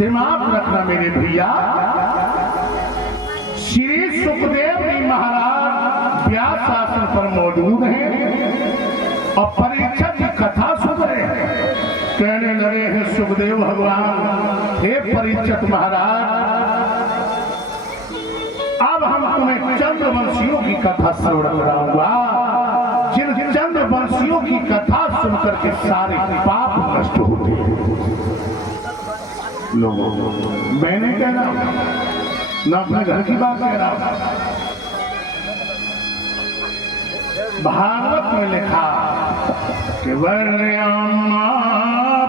दिमाग रखना मेरे भैया, श्री सुखदेव जी महाराज व्यास आसन पर मौजूद हैं और परीक्षित की कथा सुन रहे हैं। कहने लगे हैं सुखदेव भगवान, हे परीक्षित महाराज, अब हम तुम्हें चंद्रवंशियों की कथा श्रवण कराऊंगा। जिन चंद्रवंशियों की कथा सुनकर के सारे पाप नष्ट होते हैं। लोगों, मैंने कह रहा हूं, न अपने घर की बात कह रहा हूं। भागवत में लिखा कि वर्ण्यमा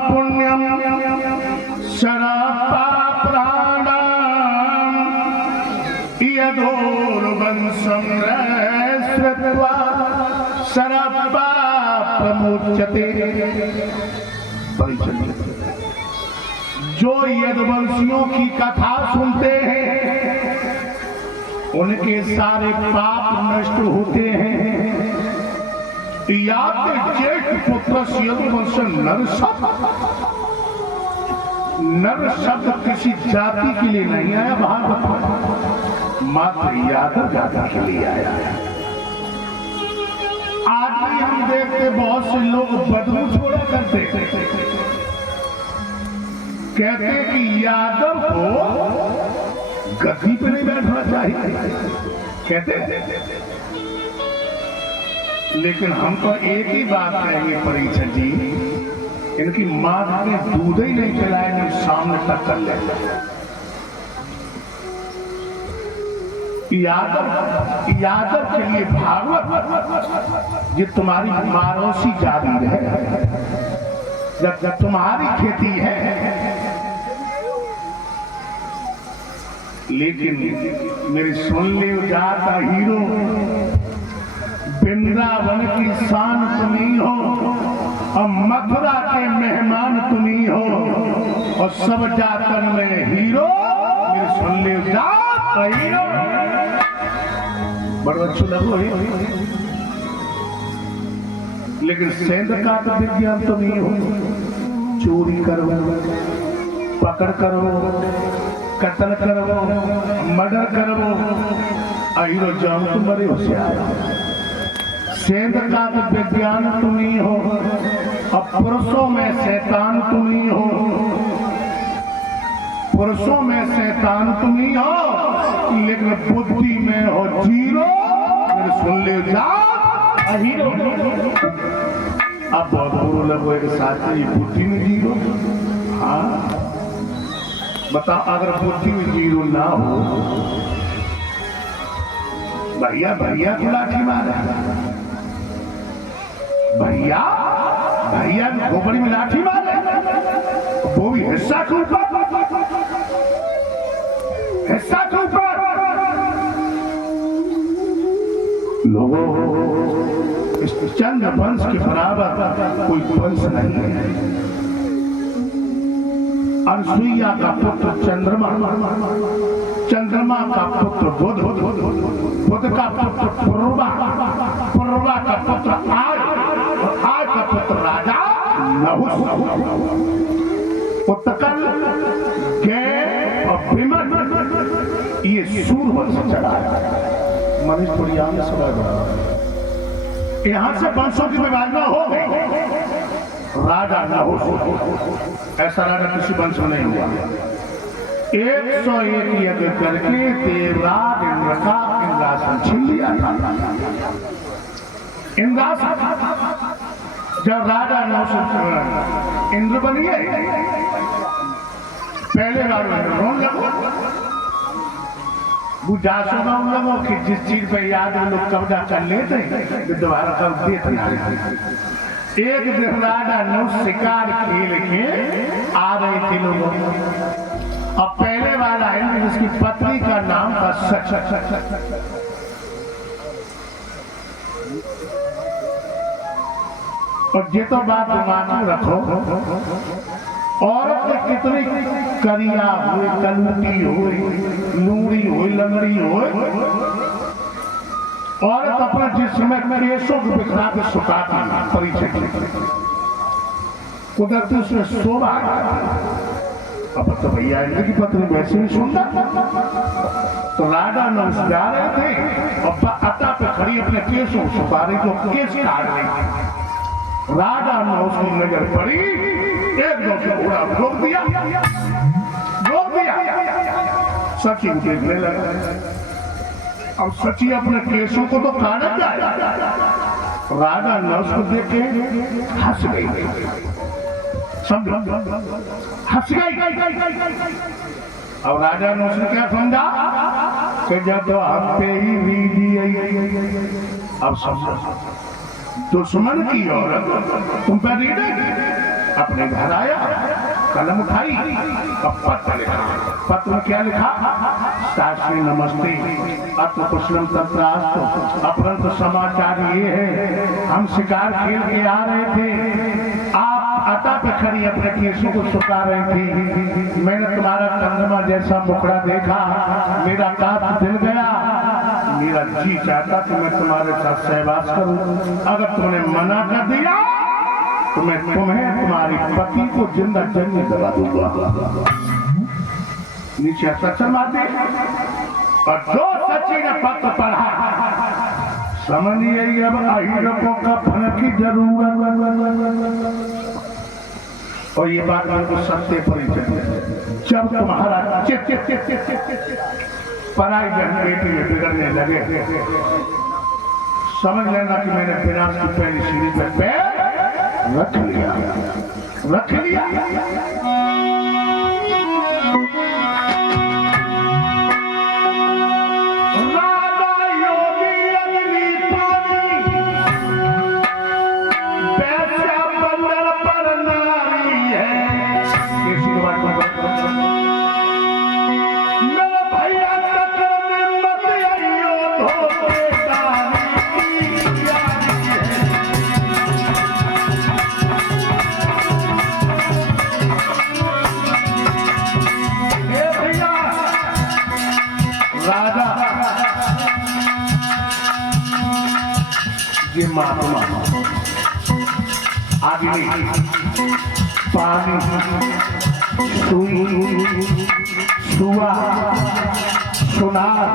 पुण्यम शरापा प्राणाम यदोर्वंशं श्रुत्वा शरापा प्रमुच्यते। जो यदुवंशियों की कथा सुनते हैं उनके सारे पाप नष्ट होते हैं। याते ज्येष्ठ पुत्र यदुवंश नर शब्द किसी जाति के लिए नहीं आया भागवत में, मात्र यादव जाति के लिए आया है। आज भी हम देखते बहुत से लोग बदलू छोड़ा करते, कहते कि यादव को गद्दी पे नहीं बैठना चाहिए, कहते। लेकिन हम तो एक ही बात कहेंगे परीक्षित जी, इनकी मां ने दूध ही नहीं पिलाया, सामने टक्कर ले। यादव के लिए भागवत ये तुम्हारी मानौसी जाति है, जब तुम्हारी खेती है। लेकिन मेरी सुन ले जाता हीरो, वृंदावन की शान तुम्ही हो और मथुरा के मेहमान तुम्ही हो और सब जातन में हीरो। मेरी सुन ले जाता हीरो, बड़ा अच्छा लगो। लेकिन सेंध का तो विज्ञान तुम्ही हो, चोरी करो, पकड़ करो, कत्ल करो, मर्डर करो, हीरो जाओ तुम बड़े होशियार। सेंध का तो विज्ञान तुम्ही हो और पुरुषों में शैतान तुम्ही हो, पुरुषों में शैतान तुम्ही हो, लेकिन बुद्धि में हो जीरो। मेरे सुन ले जा हीरो। अब बहुत बुरा लगो एक साथ ही बुद्धि में जीरो। हाँ बताओ, अगर बुद्धि में जीरो ना हो, भैया को लाठी मारे, भैया खोपड़ी में लाठी मारे, वो भी हिस्सा के ऊपर, हिस्सा के ऊपर। लोगों, इस चंद्र वंश के बराबर कोई वंश नहीं है। अनसुईया का पुत्र चंद्रमा, चंद्रमा का पुत्र बुध, बुध का पुत्र पूर्वा, पूर्वा का पुत्र आज, आज का पुत्र राजा नहुस। उत्कल, गै और विमल ये सूर्य वंश चला है। मनुष्य यहां से वंशों की विभाजना हो गई। राजा नहुस, ऐसा राजा किसी वंश में नहीं हुआ। 101 यज्ञ करके देवराज इंद्र का इंद्रासन छीन लिया था। इंद्रासन जब राजा नहुस इंद्र बनिए, पहले बार रोने लगो, बुझासो ना उन लोगों की जिस चीज पे याद वो लोग कब्जा कर लेते हैं दोबारा कर देते। एक दिन राजा नहुस शिकार खेल के आ रहे थे लोगों, और पहले वाला इंद्र जिसकी पत्नी का नाम था सच, और ये तो बात दिमाग में रखो, औरत कितनी करिया हुई, कलूटी हुई, लूड़ी हुई, लंगड़ी हुई, औरत अपने जिस्म में केसों को बिखरा के सुखाती परिचय कुदरती उसमें शोभा। अब तो भैया इनकी पत्नी वैसे ही सुंदर। तो राजा नौस जा रहे थे और अता पे खड़ी अपने केसों सुपारी को केस काट रही थी। राजा नौस की नजर पड़ी, एकदम से घोड़ा रोक दिया। सची देखने लगा। अब सची अपने केसों को तो काट जाए। राजा नौस को देख के हंस गई, हंस गई। अब राजा ने उसने क्या समझा कि जब तो हम पे ही रीझी आई। अब समझो दुश्मन की औरत तुम पे रीझेगी। अपने घर आया, कलम उठाई, अब पत्र लिखा। पत्र में क्या लिखा? साक्षी नमस्ते, अत्र कुशलम तत्रास्तु। अपरंतु समाचार ये है, हम शिकार खेल के आ रहे थे, आप अता पे खड़ी अपने केसों को सुखा रही थी। मैंने तुम्हारा चंद्रमा जैसा मुखड़ा देखा, मेरा कांप दिल गया। मेरा जी चाहता कि मैं तुम्हारे साथ सहवास करूं। अगर तुमने मना कर दिया तो मैं तुम्हें तुम्हारी पति को जिंदा जन्म दबा दूंगा। नीचे सच्चा मार दे। और जो सच्ची ने पत्र पढ़ा, समझिए अब अहिरकों का फन की जरूरत। और ये बात बिल्कुल सत्य परिचय है। जब तुम्हारा पराई बहन बेटी में बिगड़ने लगे, समझ लेना कि मैंने विनाश की पहली सीढ़ी पे पैर रख लिया, रख लिया। ये महात्मा अग्नि, पानी, सुई, सुआ, सुनार,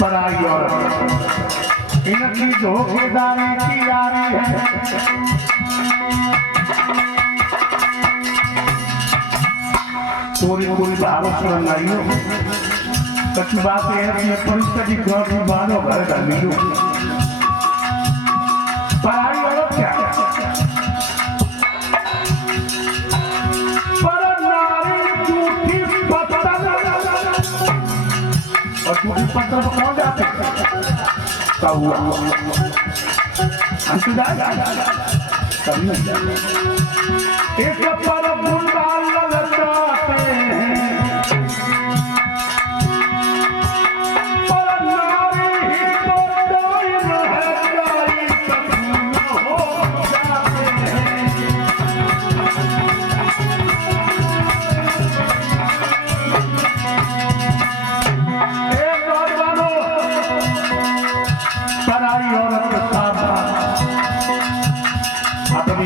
पराई औरत, इनकी धोखेदारी की यारी है। पूरी पूरी भारत में नहीं हो। सच बात है कि परिस्थिति घर मानो घर का नहीं हो। पराई औरत क्या? पर नारी झूठी पत्थर, और झूठी पत्थर को कौन जाते? कौआ। हम तो जाएगा कभी नहीं। एक पर बुंदा ललचाते हैं,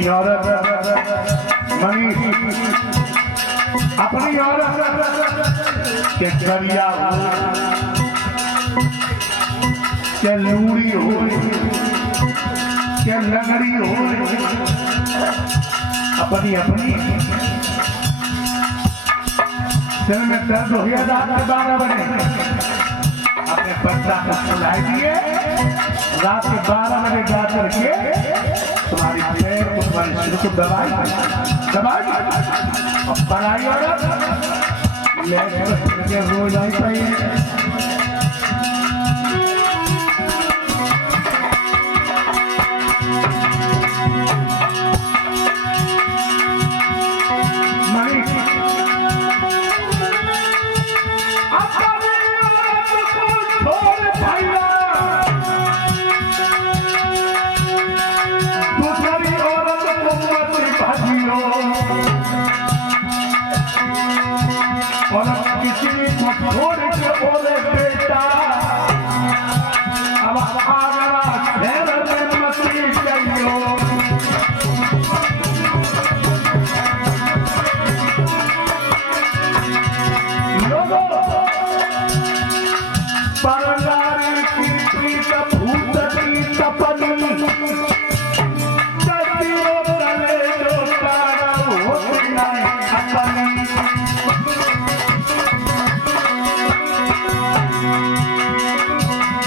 औरत मनीष अपनी औरत के करिया हो, के लूड़ी हो, के लगड़ी हो, अपनी अपनी सिर में दर्द हो गया। रात के 12 बजे अपने बच्चा को सुलाई दिए। रात के 12 बजे जा करके तुम्हारी पैर को, तुम्हारी सिर को दबाई और पराई औरत रोज आई चाहिए।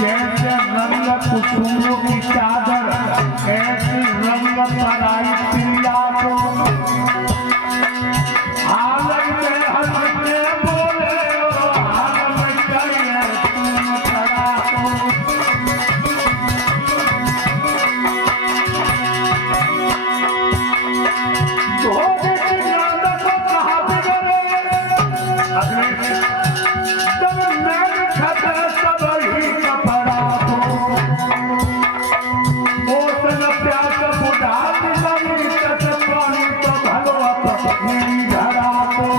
जैसे रंग कुसुमों की चादर ऐसे रंग पराई प्रिया को हाल में हंसते बोले हाल में करिए तुम खड़ा हो धोखे की याद को कहा बिगड़े अगले जब मैंने खतर सब ही कपड़ा को ओ सन प्यास बुझा दिलमी तस पानी तो भगवा पत्नी धरा को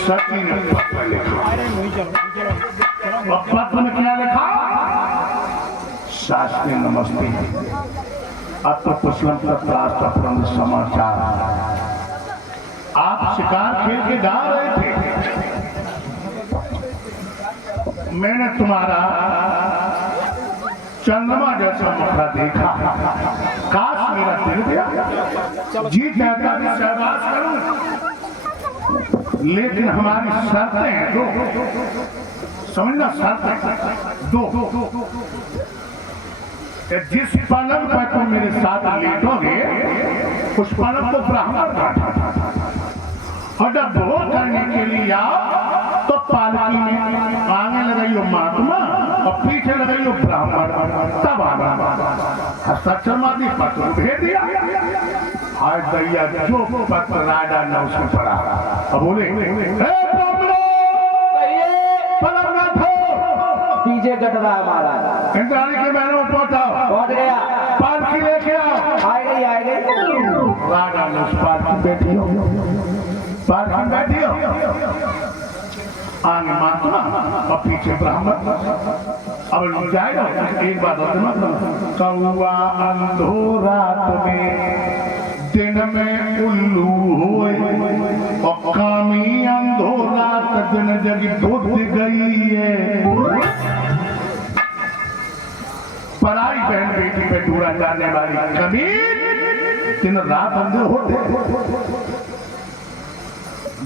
सती ने पत्र लिखा पत्र में क्या लिखा शास्त्री नमस्ते अत्र कुशलम तत्राष्ट्रम समाचार आप शिकार खेल के जा रहे थे मैंने तुम्हारा चंद्रमा जैसा मुखड़ा देखा काश मेरा दिल गया जी चाहता कि सहवास करूं लेकिन हमारी शर्तें हैं दो समझना शर्तें दो जिस पलंग पर तुम मेरे साथ लेटोगे उस पलंग को ब्राह्मण काटा और जब भोग करने के लिए आओ तो पालकी में आगे लगाइयो महात्मा और पीछे लगाइयो ब्राह्मण तब आना हस्ताक्षर मारी पत्र भेज दिया आज दैया जो पत्र राजा ने उसमें पढ़ा अब बोले डीजे कट रहा है महाराज इंद्राणी के बहनों पहुंचाओ पहुंच गया पालकी लेके आओ आए गई राजा ने उस पालकी बैठी हो आगे महात्मा और पीछे ब्राह्मण अब जाएगा एक बात कौआ अंधो रात में दिन में उल्लू होए और कामी अंधो रात दिन जगी बुद्ध गई है पराई बहन बेटी पे टूरा जाने वाली कभी दिन रात अंधे होते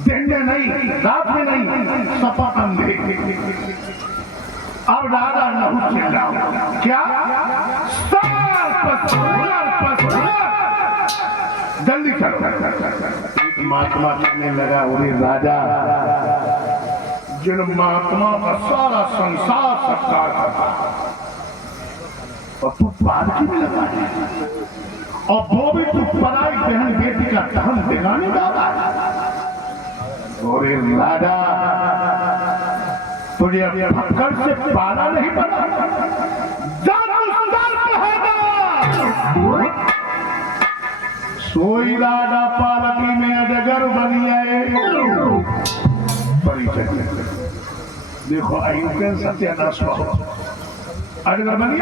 दिन में नहीं रात में नहीं सपा अंधे अब राजा नहु चिल्लाओ क्या जल्दी करो महात्मा कहने लगा उरे राजा जिन महात्मा का सारा संसार सत्कार करता और तू पालकी में लगा है और वो भी तू पराई बहन बेटी का धन दिखाने वाला है और राजा तुझे अपने फक्कर से पाला नहीं पड़ा सोई राजा पालकी में अजगर बनी आए परिचय देखो अयुके सत्यानाश अजगर बनी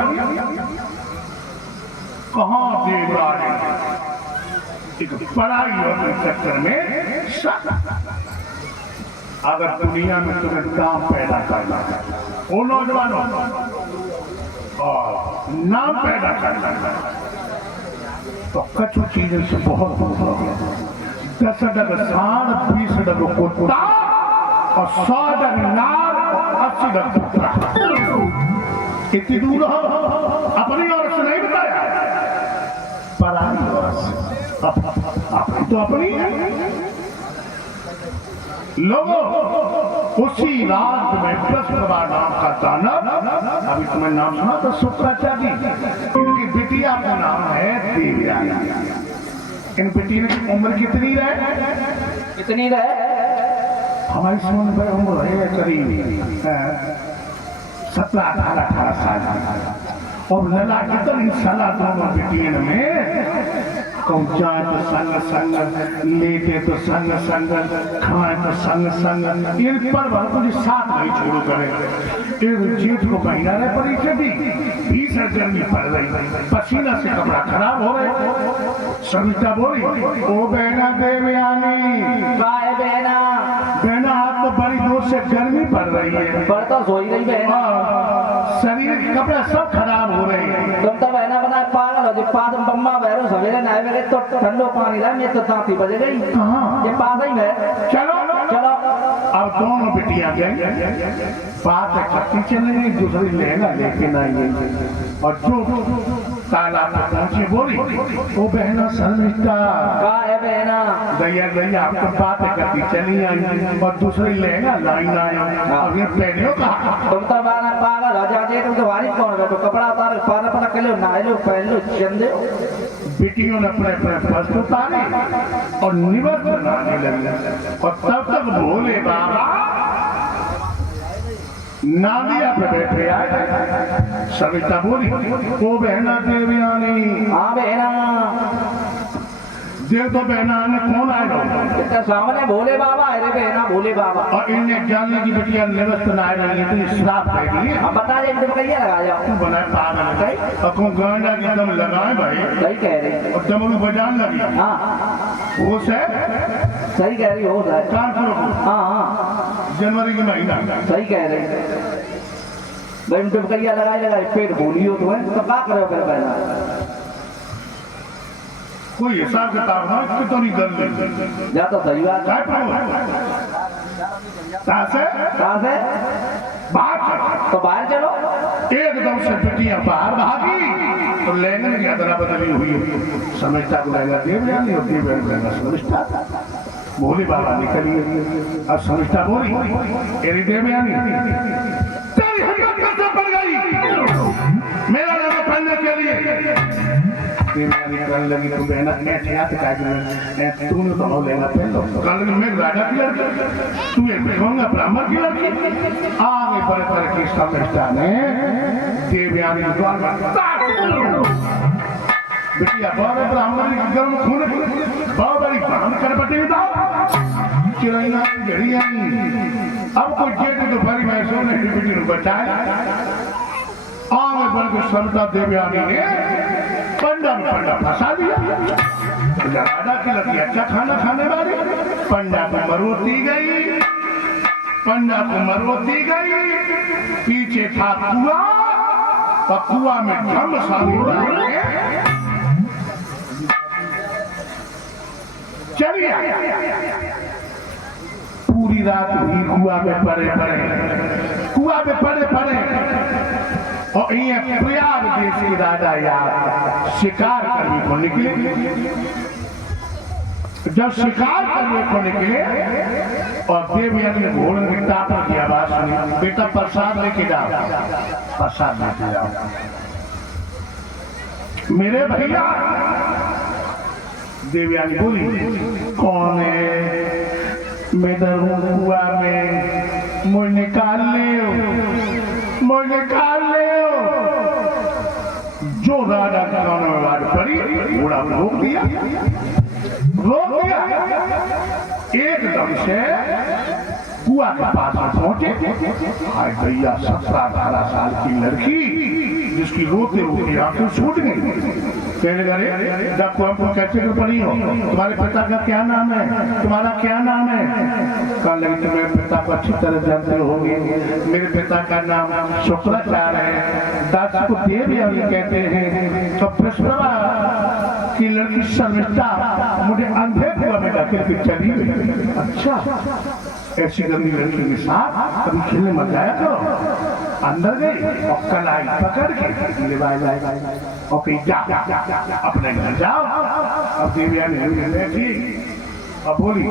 कहां देवराज एक पढ़ाई और चक्कर में अगर दुनिया में तुम्हें दाम पैदा करना है वो नौजवानों और नाम पैदा करना है तो कछु चीजों से बहुत दूर हो गया 10 डग सांड 20 डग कुत्ता और 100 डग नार और 80 डग कुत्ता कितनी दूर हो अपनी ओर से नहीं बताया पराई ओर से अपनी तो अपनी है लोगों, उसी रात में बृहस्पति नाम का दानव, अभी तुम्हें नाम सुना तो शुक्राचार्य, इनकी बिटिया का नाम है देवयानी। इन बिटिया की उम्र कितनी रहे? कितनी रहे? हमारी समझ में उम्र है करीब 17-18 साल। और लला कितनी साला दोनों बेटियों में जाए तो संग संग, लेटे तो संग संग, खाए तो संग संग, इन पर कुछ साथ नहीं छोड़ो करे। एक जेठ को महीना रहे पड़ी थी, भीषण गर्मी पड़ रही, पसीना से कपड़ा खराब हो रहे। सविता बोली, ओ बहना देवयानी, काय बहना? बहना आप तो बड़ी दूर से गर्मी पड़ रही है, पर तो सोई गई बहना, शरीर के कपड़े सब खराब हो रहे हैं। तुम तो बहना बना पागल हो, जो पाद बम्मा बहरो सवेरे नहाए मेरे तो ठंडो पानी रहा, मैं तो तांती बज गई। ये पास ही है। चलो चलो अब दोनों बिटिया गए, बात इकट्ठी चलेंगे, दूसरी लहंगा लेके आएंगे। और जो तालाब में पहुंची बोली, वो बहना शर्मिष्ठा, का है बहना? दैया दैया आपको बात इकट्ठी चली आई और दूसरी लहंगा लाई ना आए, अब ये पहने हो कहा? तुम तो बहना पागल हो जाते, तुम तो वारी कौन बैठो, कपड़ा उतार पाना पता कर लो, नहा लो, पहन लो, चंदे। बेटियों ने अपने अपने वस्त्र उतारे और निवृत्त बनाने लगे। और तब तक भोले बाबा नादिया पे बैठे आए। सविता बोली, ओ बहना देवयानी। हाँ बहना। देव तो बहना ने कौन आए हो? इतना सामने भोले बाबा है रे बहना, भोले बाबा। और इन्हें जानने की बेटियां निवृत्त ना आए रही तो श्राप है। अब बता दे, तुम कहिए लगा जाओ। तू बना पागल है और कौन गांजा की दम लगाए भाई, सही कह रहे। और डमरू बजाने लगी। हाँ वो से सही कह रही हो सर। कानपुर हाँ हाँ जनवरी के महीना सही कह रहे भाई, तुम कहिए लगाए पेट भूलियो तो है तो क्या करो फिर बहना? कोई हिसाब किताब ना कितनी कर ले या तो सही बात है। कहाँ से बाहर तो बाहर चलो। एकदम से बेटियां बाहर भागी तो लहंगे की अदला बदली हुई। समझता को लहंगा देवयानी और देवयानी लहंगा समझता। भोले बाबा निकलिए और समझता बोली, तेरी देवयानी तेरी हिम्मत कैसे पड़ गई मेरा लहंगा पहनने के लिए? देवयानी कहने लगी, तुम बहना तूने तो लहंगा पहन लो। कहने मैं राजा की लड़की, तू एक ब्राह्मण की लड़की। आगे बढ़ करके समझता ने देवयानी द्वार में बेटिया बहुत ब्राह्मण गर्म खून बहुत बड़ी ब्राह्मण कर बटे चिड़ैया घड़िया। अब कोई जेठ दोपहरी में सोने की बेटी को बचाए। आगे बढ़ के समझता देवयानी ने पंडा फंसा दिया। राजा की लड़की अच्छा खाना खाने वाली पंडा को मरोती गई। पीछे था कुआ और कुआ में ड्रम शादी चलिए। पूरी रात हुई कुआ में पड़े और ये प्रयाग देश के राजा यार शिकार करने को निकले। जब शिकार करने को निकले और देवयानी ने घोड़े की टापर की आवाज सुनी, बेटा प्रसाद लेके जाओ, प्रसाद लेके जाओ। मेरे भैया देवयानी बोली, कौन है? मैं डरूं कुआ में, मुझे निकाल ले। जो राजा का वार पड़ी घोड़ा रोक दिया। एकदम से कुआ के पास पहुंचे। हाय भैया 17-18 साल की लड़की जिसकी रोते रोते आंखें छूट गई। कहने लगे, डाकू हमको कैसे क्यों पड़ी हो? तुम्हारे पिता का क्या नाम है? तुम्हारा क्या नाम है? कहने लगे, तुम्हारे पिता को अच्छी तरह जानते होंगे। मेरे पिता का नाम शुक्राचार्य है, दास को देवयानी कहते हैं। तो बृहस्पति की लड़की शर्मिष्ठा मुझे अंधे कुआ में जाकर के चली गई। अच्छा, ऐसी गंदी लड़की के साथ कभी खेलने मत जाया करो। अंदर गई और कलाई पकड़ के ओके जा अपने घर जाओ। अब देवयानी बैठी और बोली,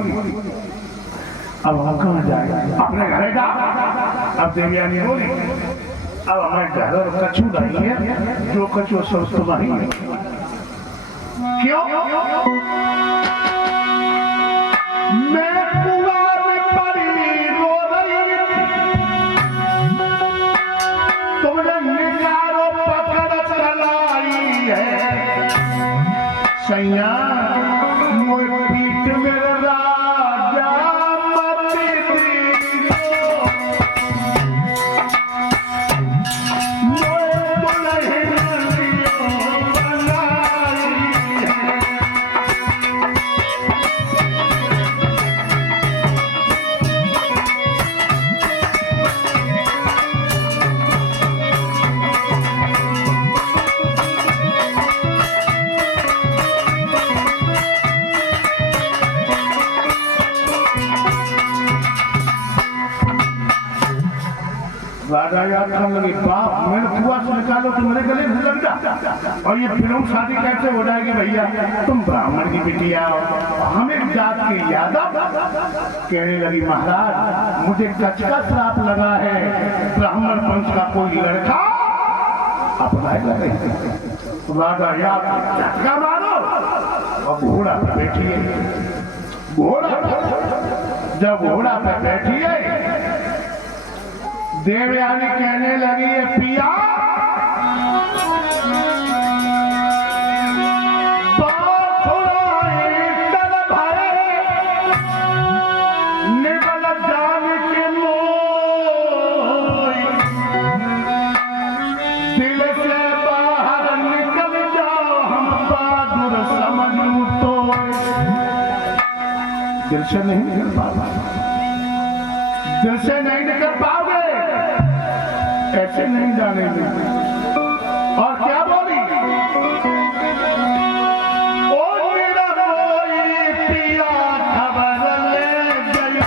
अब हम कहाँ जाए? अपने घर जा। अब देवयानी बोली अब हमारे घर और कछू नहीं है, जो कछू सब तुम्हारी है। क्यों? मैं कुआं में पड़ी रो रही थी, तुमने निगारो पकड़ चलाई है। सैया मोर पीठ में राजा मत दीजियो, मोर दुल्हन बनाई है। राजा याद करने लगे, बाप मेरे कुआं से निकालो तो मेरे गले में लग जा। और ये फिल्म शादी कैसे हो जाएगी भैया? तुम ब्राह्मण की बिटिया हो, हमें जात के यादव। कहने लगी महाराज मुझे कच्छ का श्राप लगा है, ब्राह्मण वंश का कोई लड़का अपनाएगा नहीं। राजा याद झटका मारो और घोड़ा पे बैठी है। घोड़ा जब घोड़ा पे बैठी है, देवयानी कहने लगी है पिया निबल जान के मोय, दिल से बाहर निकल जाओ हम बहादुर समझू तो। दिल से नहीं निकल पाओगे, दिल से नहीं निकल पाओगे, ऐसे नहीं जाने देंगे। और क्या बोली? ओ मेरा कोई पिया खबर ले गई,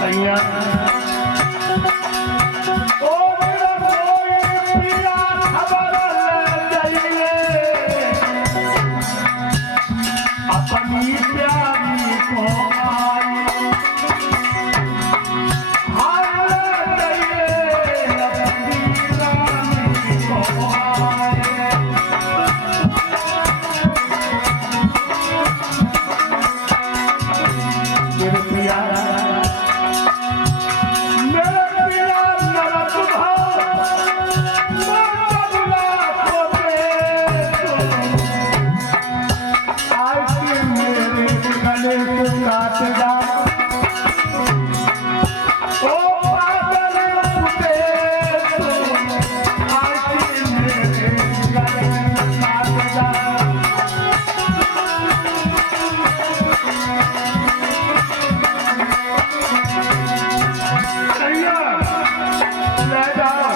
सैया ओ मेरा कोई पिया खबर ले गई, अपनी प्यारी को आई हाय गई, अपनी रानी को आई। मेरे पिया नरक भाव बबुला को आज के मेरे गले को काट जा। ओ पागल कुत्ते आज के मेरे गले को काट जा। सैया ले जाओ,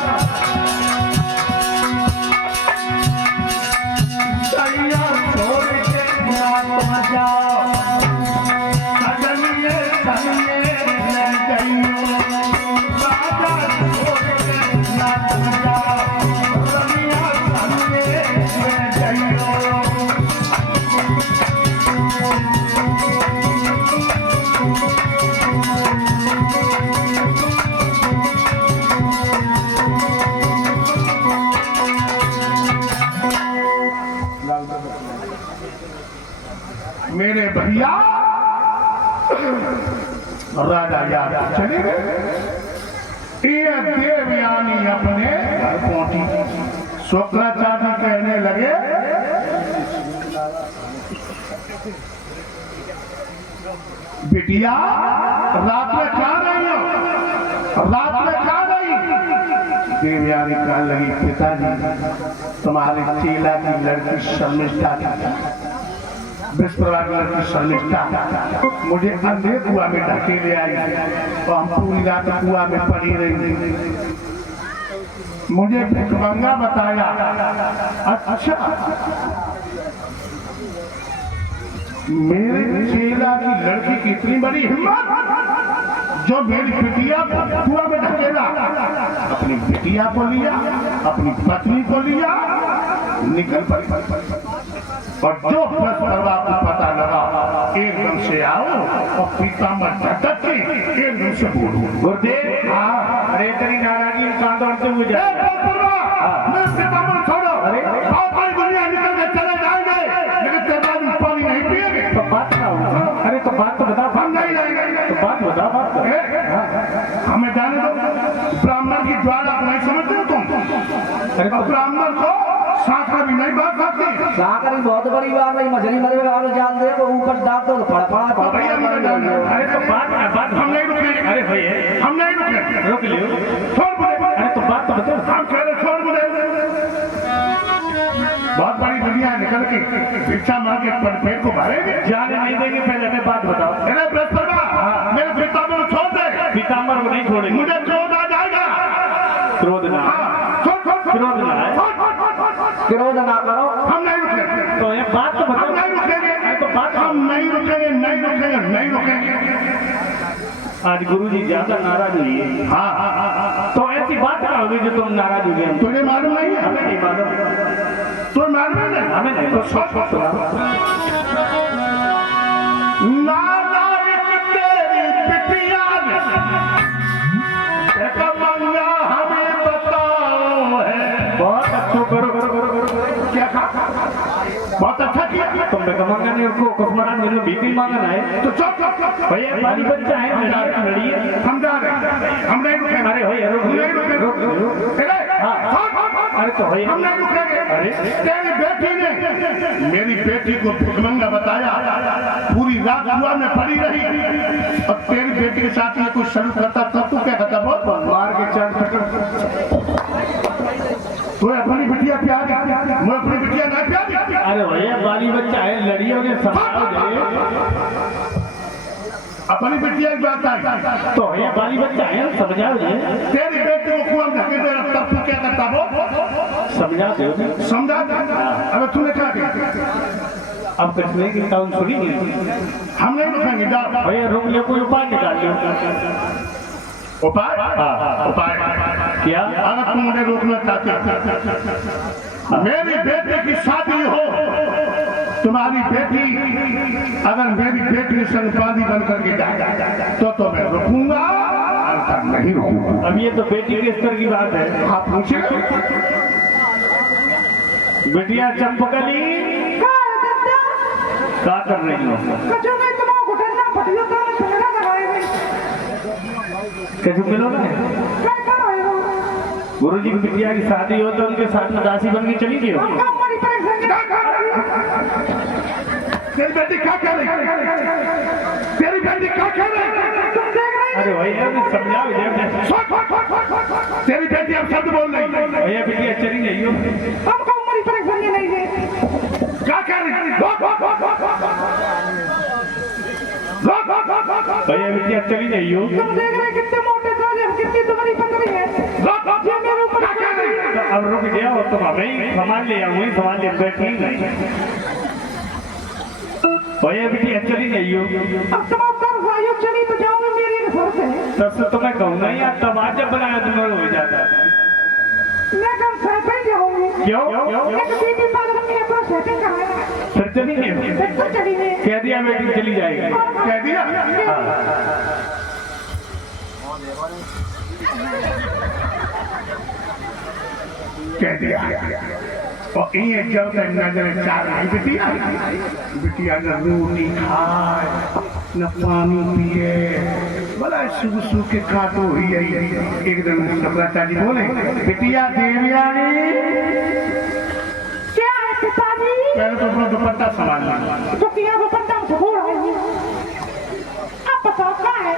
सैया छोड़ के ना जाओ, सजनिए सजनिए ले जाइयो, राजा छोड़ के ना जाओ, सजनिया सजनिए ले जाइयो। मेरे भैया राजा याद चले गए। ये देवयानी अपने घर पहुंची। शुक्राचार्य कहने लगे बिटिया रात में खा रही हो, रात में खा रही। देवयानी कहने लगी पिताजी तुम्हारे चेला की लड़की शर्मिष्ठा थी, विश्ववा की लड़की शर्मिष्ठा मुझे अंधे कुआं में ढकेले आई और हम पूरी रात कुआं में पड़ी रही। मुझे भिखमंगा बताया। अच्छा मेरे चेला की लड़की की इतनी बड़ी हिम्मत जो मेरी बिटिया को कुआं में ढकेला, अपनी बिटिया को लिया, अपनी पत्नी को लिया निकल पड़ी। और जो प्रभा को पता लगा एकदम से आओ और पीताम्बर झटक के एकदम से बोलो गुरुदेव अरे तेरी नाराजगी कहाँ दौड़ते हुए जा मैं पीताम्बर छोड़ो। अरे सारी दुनिया निकल के चले जाएंगे लेकिन तेरे बाद पानी नहीं पिएंगे। तो बात क्या होगा? अरे तो बात तो बता। हम नहीं जाएंगे। तो बात बता बात हमें जाने दो। ब्राह्मण की ज्वाला को नहीं समझते हो तुम? अरे तो ब्राह्मण को साखा भी नहीं बात करती। साकरी बहुत बड़ी बात है। मछली मरे में आप जान दे वो ऊपर डाल दो फड़ा भैया मेरे जान दो। अरे तो बात हम नहीं रुकेंगे। अरे भैया हम नहीं रुकेंगे। रोक लियो। छोड़ बोले। अरे तो बात तो बता। हम कह रहे छोड़ बोले। बहुत बड़ी दुनिया निकल के भिक्षा मांग के पेट को भरेंगे। जाने नहीं देंगे। पहले हमें बात बताओ। अरे बृहस्पति मेरे पीताम्बर को छोड़ दे। पीताम्बर को नहीं छोड़ेंगे। मुझे क्रोध आ जाएगा। क्रोध ना क्रोध ना है। क्रोध ना करो। हम नहीं रुकेंगे। तो ये बात तो हम बताओ। नहीं रुकेंगे। तो बात हम नहीं रुकेंगे नहीं रुकेंगे नहीं रुकेंगे। आज गुरुजी ज्यादा नाराज हुई है। हाँ तो ऐसी बात क्या होगी जो तुम नाराज हो गए? तुझे मालूम नहीं है? हमें नहीं मालूम। तुम्हें मालूम है? हमें नहीं। तो सब नालायक तेरी बिटिया एक मंगा हमें बताओ है। बहुत अच्छा करो क्या कहा? बहुत अच्छा किया। तुमने कमांगा नहीं उसको कुछ मेरे भीख मांगना है। तो चुप भैया बाली बच्चा है लड़िए। हम जा रहे हैं। हम नहीं रुकेंगे। अरे भैया हम नहीं रुकेंगे। अरे तो भैया हम नहीं रुकेंगे। अरे तेरी बेटी ने मेरी बेटी को भिखमंगा बताया। पूरी रात जुआ में पड़ी रही और तेरी बेटी के साथ ये कुछ शुरू करता तब तू क्या करता? बहुत मार के चल तो अपनी बिटिया प्यार मैं अपनी बिटिया ना प्यार। अरे भैया बाली बच्चा है लड़ियों ने समझाओ अपनी बिटिया की बात आई तो भैया बाली बच्चा है समझाओ तेरी बेटी को कुआं ढके दे तब तू क्या करता? वो समझा दो। समझा। अबे तूने क्या किया? अब कसने की काउंट सुनी हम नहीं रुकेंगे। भैया रुक ले कोई उपाय निकाल लो। उपाय? उपाय क्या? अगर तुम मुझे रोकना चाहते मेरी बेटी की शादी हो तुम्हारी बेटी अगर मेरी बेटी के संग बांधी बन करके जाए तो मैं रुकूंगा नहीं रुकूंगा। अब ये तो बेटी के स्तर की बात है। आप पूछे बेटिया चंपकली क्या कर रही हो? कैसे मिलो ना गुरु जी की बिटिया की शादी हो तो उनके साथ में दासी बन के चली गई हो। तेरी बेटी क्या कह रही? तेरी बेटी क्या कह रही? अरे भैया समझाओ। तेरी बेटी अब शब्द बोल रही। भैया बिटिया चली गई हो। हमको हमारी परेशानी नहीं है। क्या कह रही? भैया बिटिया चली गई हो। तुम देख रहे कितने मोटे थे हम कितनी तुम्हारी पकड़ी है। ये मेरे ऊपर क्या कह रही? अब रुक गया हो तुम हमें सामान ले आओ वही सामान ले बैठी नहीं। भैया बिटिया चली गई हो। अब तुम अब वायु चली तो जाओगे मेरी घर से। तब से तो मैं कहूँगा यार तमाचा बनाया तुम्हारा हो जाता। मैं कल सेटिंग जाऊंगी। क्यों? एक बीबी पागल मेरे पर सेटिंग कराया। फिर चली गई। फिर चली गई। कह दिया बेटी चली जाएगी। कह दिया? कह दिया। और ये जब तक नजर चार नहीं बिटिया बिटिया न रोटी खाए न पानी पिए बड़ा सूख सूख के काटो ही एक दिन सम्राचारी बोले बिटिया देवयानी क्या है पिताजी? पहले तो अपना दुपट्टा संभाल ली। तो किया दुपट्टा झोड़ है। अब बताओ क्या है?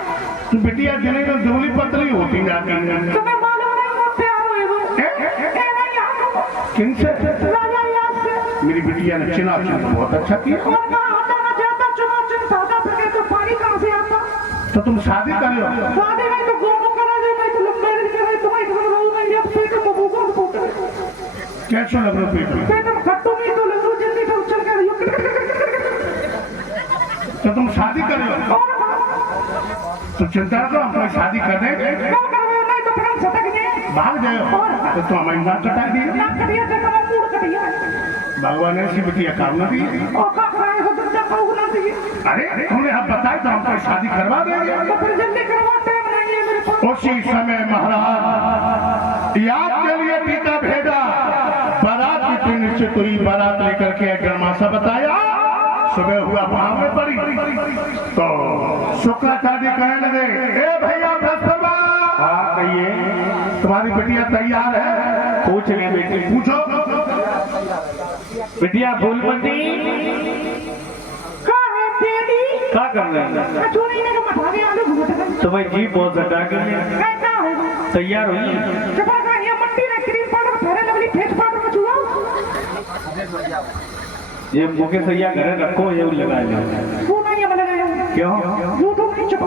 तू बिटिया जने तो दुबली पतली होती जाती है। तुम्हें मालूम नहीं वो प्यार हुए वो नहीं आपको किनसे? राजा याद से। मेरी बिटिया ने चिना बहुत अच्छा किया। और ना आता ना जाता चुनाव दादा फिर तो पानी कहाँ से आता? तो तुम शादी कर लो। शादी नहीं तो गोमो करा दे नहीं तो लंबे के नहीं तुम्हारे घर रोज नहीं अब पेट में भूखा फूटा कैसे लग रहा पेट में? पेट में खट्टू नहीं तो लग जल्दी तो चल कर तो तुम शादी कर लो। तो चिंता करो हम शादी कर देंगे। नहीं तो फिर हम सटक जाए। भाग जाए तो हमारी नाक कटा दिए नाक कटिया से मेरा मूड कटिया भगवान ने ऐसी बिटिया काम न दी और का कराए हो तुम क्या कहू ना दिए अरे तुमने अब बताया तो हमको शादी करवा देंगे तो फिर जल्दी करवा टाइम नहीं है मेरे पास उसी समय महाराज याद के लिए टीका भेजा बारात की फिर निश्चित हुई बारात लेकर के गर्माशा बताया सुबह हुआ वहां में पड़ी तो शुक्राचार्य कहने लगे ए भैया बृहस्पति हाँ कहिए तुम्हारी बिटिया तैयार है पूछ ले बेटी पूछो बिटिया फूलमती का है तेरी क्या कर रहे हैं चोरी ने का मठा गया आलू घुट तुम्हें जी बहुत हटा के क्या है तैयार हुई जब का ये मट्टी ने क्रीम पाउडर फेरे लवली फेस पाउडर में छुआ ये मुके सैया घरे रखो ये लगा ले वो नहीं बना गया क्यों यूट्यूब नहीं चुप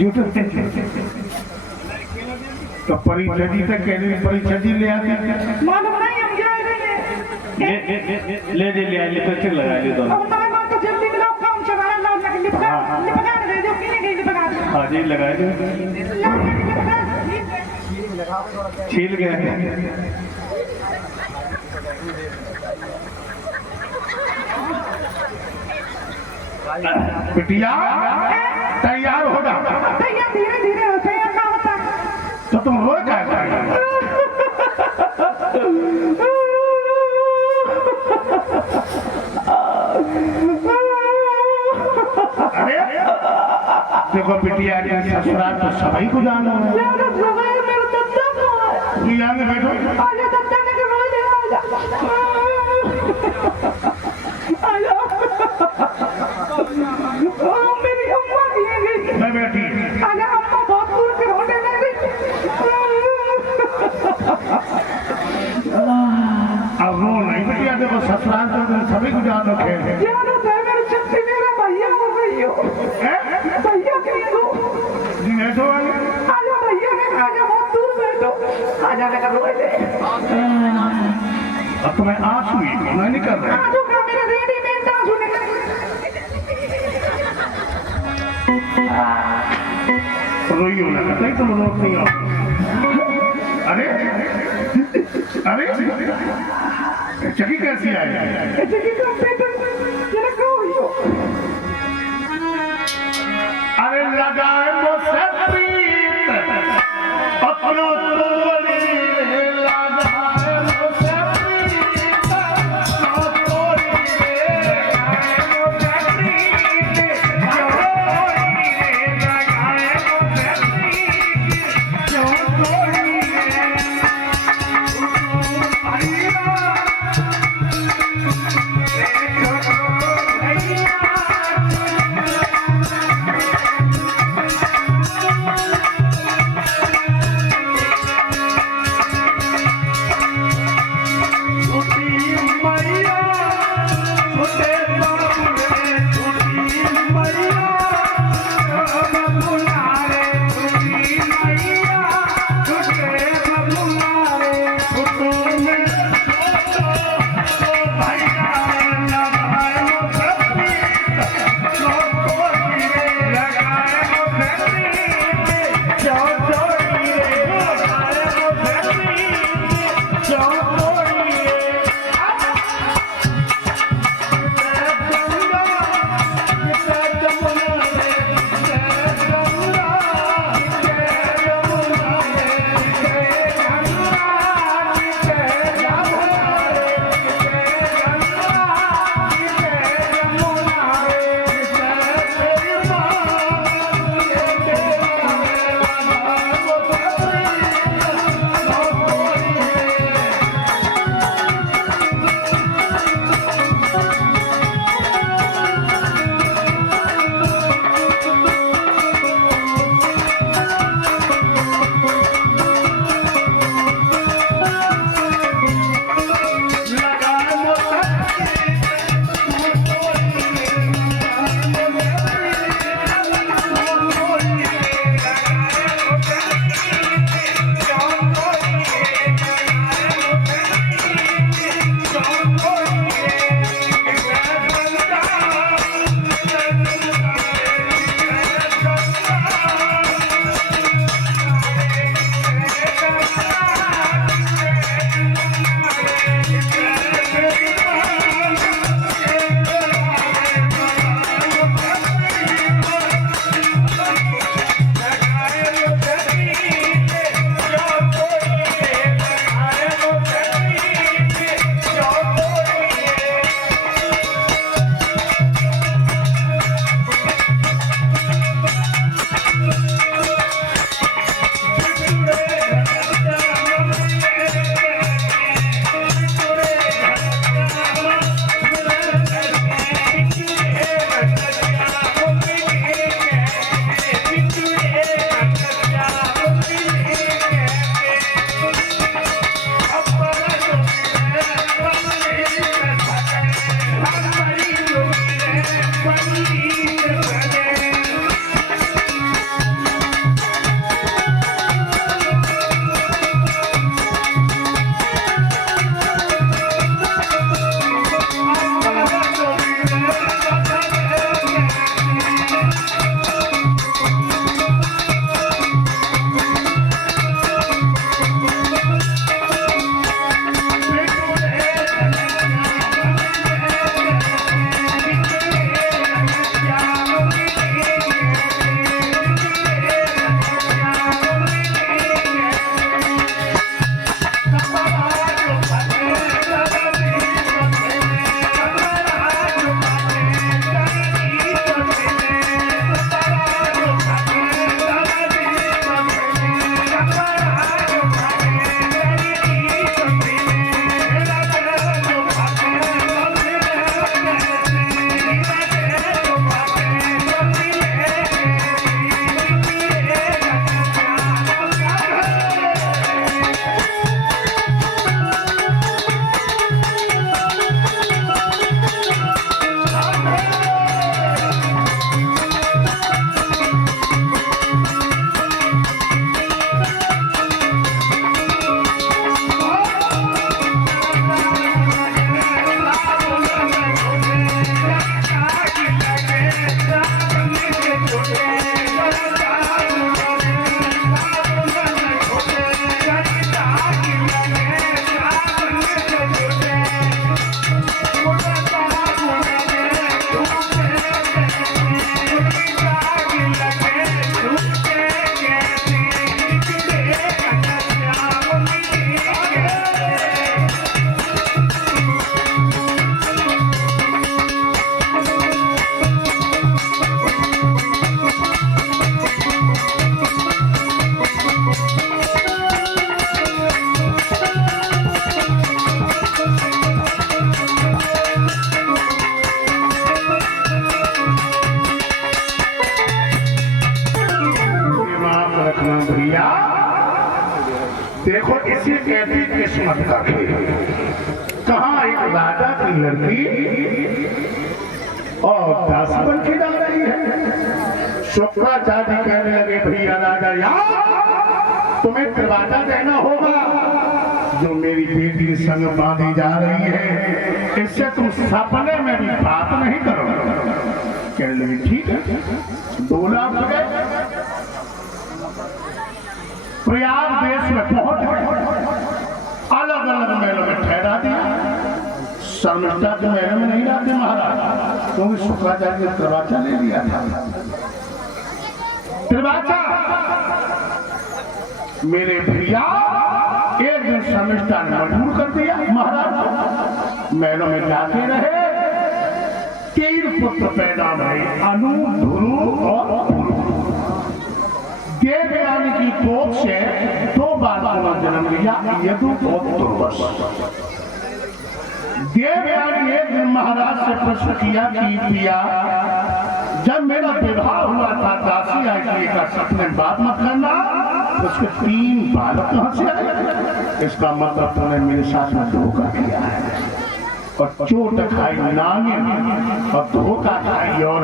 यूट्यूब से तो परीक्षा दी तक कहने परीक्षा दी ले आती मालूम नहीं हम जाए नहीं ले लिपस्टिक लगा ले दोनों अब हमारे मां तो जल्दी मिलाओ काम चलाना लाओ लगे लिपका दे दो किने गई लिपका दे हाँ जी लगा दो छील गए बिटिया तैयार हो जा तैयार धीरे धीरे होते हैं क्या होता है तो तुम रोए क्या अरे देखो बिटिया के ससुराल तो सभी को जाना है यार सवाल मेरे दद्दा को है तू यहाँ में बैठो आजा दद्दा ने के रोए दे आजा आजा ओ मेरी अम्मा ये गई मैं बैठी आजा अम्मा बहुत दूर से रोने लग गई अब रो नहीं बिटिया देखो ससुराल तो सभी को जान रखे हैं यार तो मेरे छत्ती मेरा भैया हो गई हो भैया के को जी बैठो आजा भैया ने आजा बहुत दूर बैठो आजा लेकर रोए ले अब तो मैं आंसू ही नहीं कर रहे आजू का मेरे रेडीमेड डांस होने लगे रोइयो ना कहीं तुम रोक नहीं आओ अरे अरे चकी कैसी आई ऐसे कि कंप्यूटर जरा कहो यो अरे लगाए मुझसे प्रीत अपनो तोड़ी लगाए मुझसे प्रीत अपनो तोड़ी लगाए मुझसे प्रीत लगाए मुझसे प्रीत जो तोड़ी देखो इसी कहती किस्मत का खेल। कहाँ एक राजा की लड़की और दास बन के जा रही है। शुक्राचार्य कहने लगे भैया राजा यार तुम्हें दरवाजा देना होगा, जो मेरी बेटी संग बांधी जा रही है इससे तुम सपने में भी बात नहीं करोगे। कहने लगे ठीक है। 2 लाख गए, प्रयाग देश में पहुंच अलग अलग महलों में ठहरा दिया। शर्मिष्ठा के महल में नहीं रहते महाराज, क्योंकि शुक्राचार्य ने त्रिवाचा ले लिया था। त्रिवाचा मेरे भैया एक दिन शर्मिष्ठा ने मजबूर कर दिया महाराज। महलों में जाते रहे, 3 पुत्र पैदा भए, अनु, ध्रुव और देवयानी की कोख से 2 बालकों का जन्म लिया, यदु और दुर्वस। देवयानी एक दिन महाराज से प्रश्न किया कि पिया जब मेरा विवाह हुआ था दासी आई का सपने बात मत करना, उसके 3 बालक कहां से आए? इसका मतलब तुमने मेरे साथ में धोखा किया है और चोट खाई नानी और धोखा खाई। और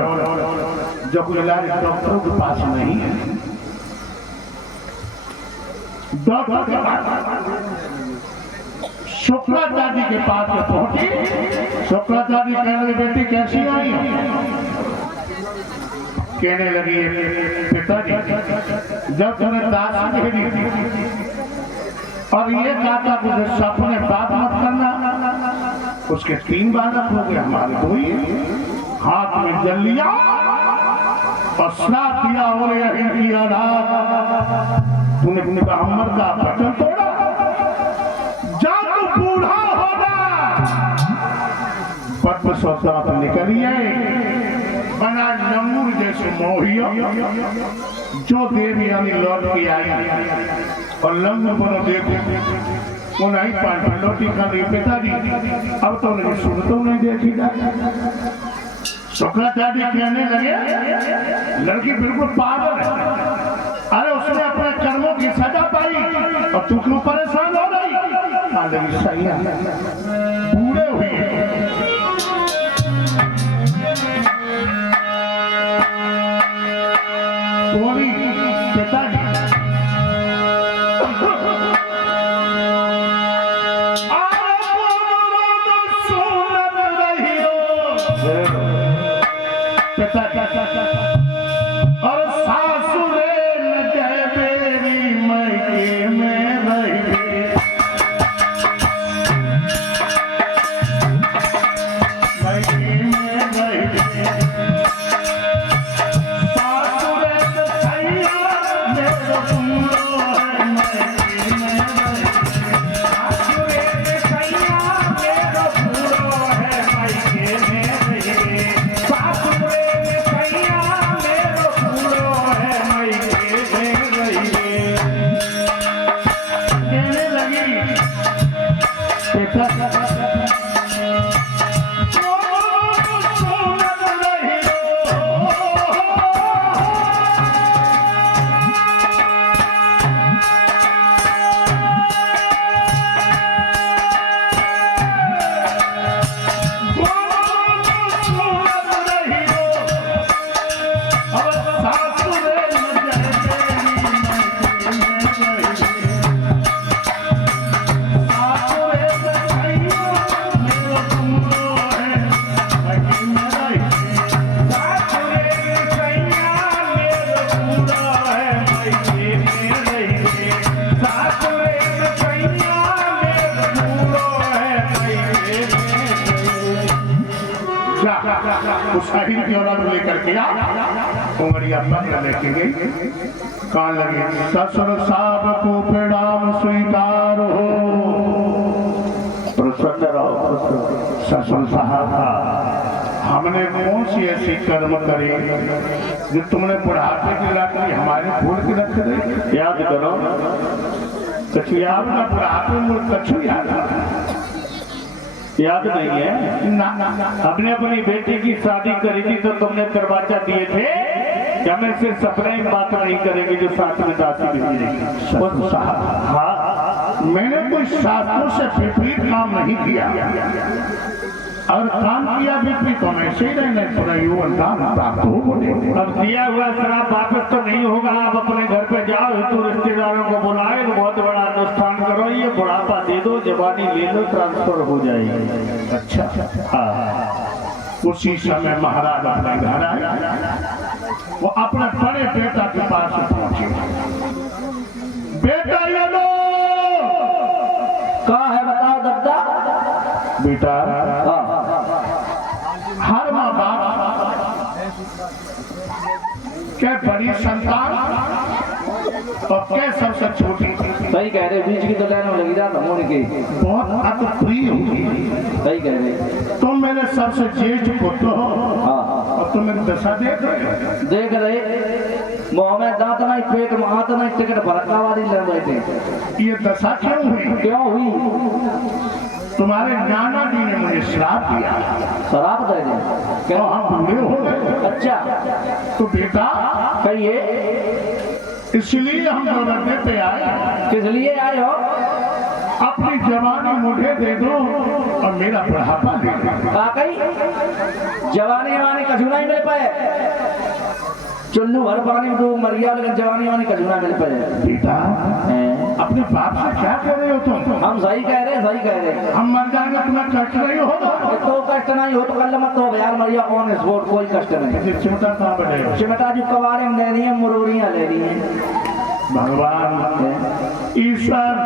जब इलाज डॉक्टरों के पास नहीं है, डॉक्टर के पास शुक्राचार्य के पास पहुंची। शुक्राचार्य कहने लगे बेटी कैसी आई? कहने लगी पिताजी जब तुम्हें दासी भेजी और ये कहा मुझे सपने बात मत करना, उसके 3 बालक हो गए, हमारे 2 ही। हाथ में जल लिया और श्राप दिया और यही तूने ब्राह्मण का वचन तोड़ा, जा तू बूढ़ा होगा। पद्म सौदात निकलिए बना नमूर जैसे मोहिया, जो देवयानी लौट के आई और लंग बनो देखो वो नहीं पान लौटी खा रही। पिताजी अब तो नहीं सुन तो नहीं देखी जाए। शुक्राचार्य कहने लगे लड़की बिल्कुल पागल है, अरे उसने अपने कर्मों की सजा पाई और तू क्यों परेशान हो रही? सही है, बूढ़े हुए पिता और सासुरे न जय बेरी मैके में रही मैके में रही सासुरे न सैया मेरो पूरो है मैके में रही सासुरे न सैया मेरो पूरो है मैके में रही सासुरे न सैया मेरो पूरो है मैके में रही कहने लगी पिता साहिल की औलाद लेकर के उंगलियां बंद लेके गई कान लगे ससुर साहब को प्रणाम स्वीकार हो प्रसन्न रहो ससुर साहब हमने कौन सी ऐसी कर्म करे जो तुमने बुढ़ापे की लाकड़ी हमारे फूल की रख दे याद करो कछु याद ना बुढ़ापे में कछु याद नहीं है ना, हमने अपनी बेटी की शादी करी थी तो तुमने दरवाजा दिए थे कि हमें सिर्फ सपने में बात नहीं करेंगे जो साथ में दासी भी हाँ मैंने कोई शास्त्रों से विपरीत काम नहीं किया और काम किया विपरीत तो मैं ऐसे ही रहने थोड़ा युवन काम प्राप्त हो अब दिया हुआ शराब वापस तो नहीं होगा आप अपने घर पे जाओ तो रिश्तेदारों को बुलाए बहुत बड़ा अनुष्ठान करो ये बुढ़ापा दे दो जवानी ले लो ट्रांसफर हो जाएगी अच्छा हाँ उसी समय महाराज अपने घर आए वो अपने बड़े बेटा के पास पहुंचे बेटा ये लो कहाँ है बताओ दद्दा बेटा हाँ हर माँ बाप क्या बड़ी संतान और क्या सबसे छोटी सही कह रहे बीच की तो लाइन में लगी जाता होने की बहुत अतिप्रिय होगी सही कह रहे तुम मेरे सबसे ज्येष्ठ पुत्र हो हाँ और तुम मेरी दशा देख रहे मुँह में दांत नहीं पेट में हाथ नहीं टिकट भड़का वाली ले बैठे ये दशा क्यों हुई क्यों हुई तुम्हारे नाना जी ने मुझे श्राप दिया शराब दे दे क्या हम बूढ़े हो गए अच्छा तो बेटा कहिए इसलिए हम दौड़ने पे आए किस लिए आए हो अपनी जवानी मुझे दे दो और मेरा बुढ़ापा दे दो वाकई जवानी वानी कछुना ही मिल पाए चुल्लू हर पानी में तो मरिया लेकिन जवानी वानी कछुना मिल पाए बेटा अपने बाप से क्या कह रहे हो तुम हम सही कह रहे हम मर जाएंगे तुम्हें कष्ट नहीं होगा तो कष्ट नहीं हो तो कल मत हो यार मरिया कौन है स्पोर्ट कोई कष्ट नहीं चिमटा कहाँ बने चिमटा जो कबाड़े में ले रही है मुरूरियाँ ले रही है भगवान ईश्वर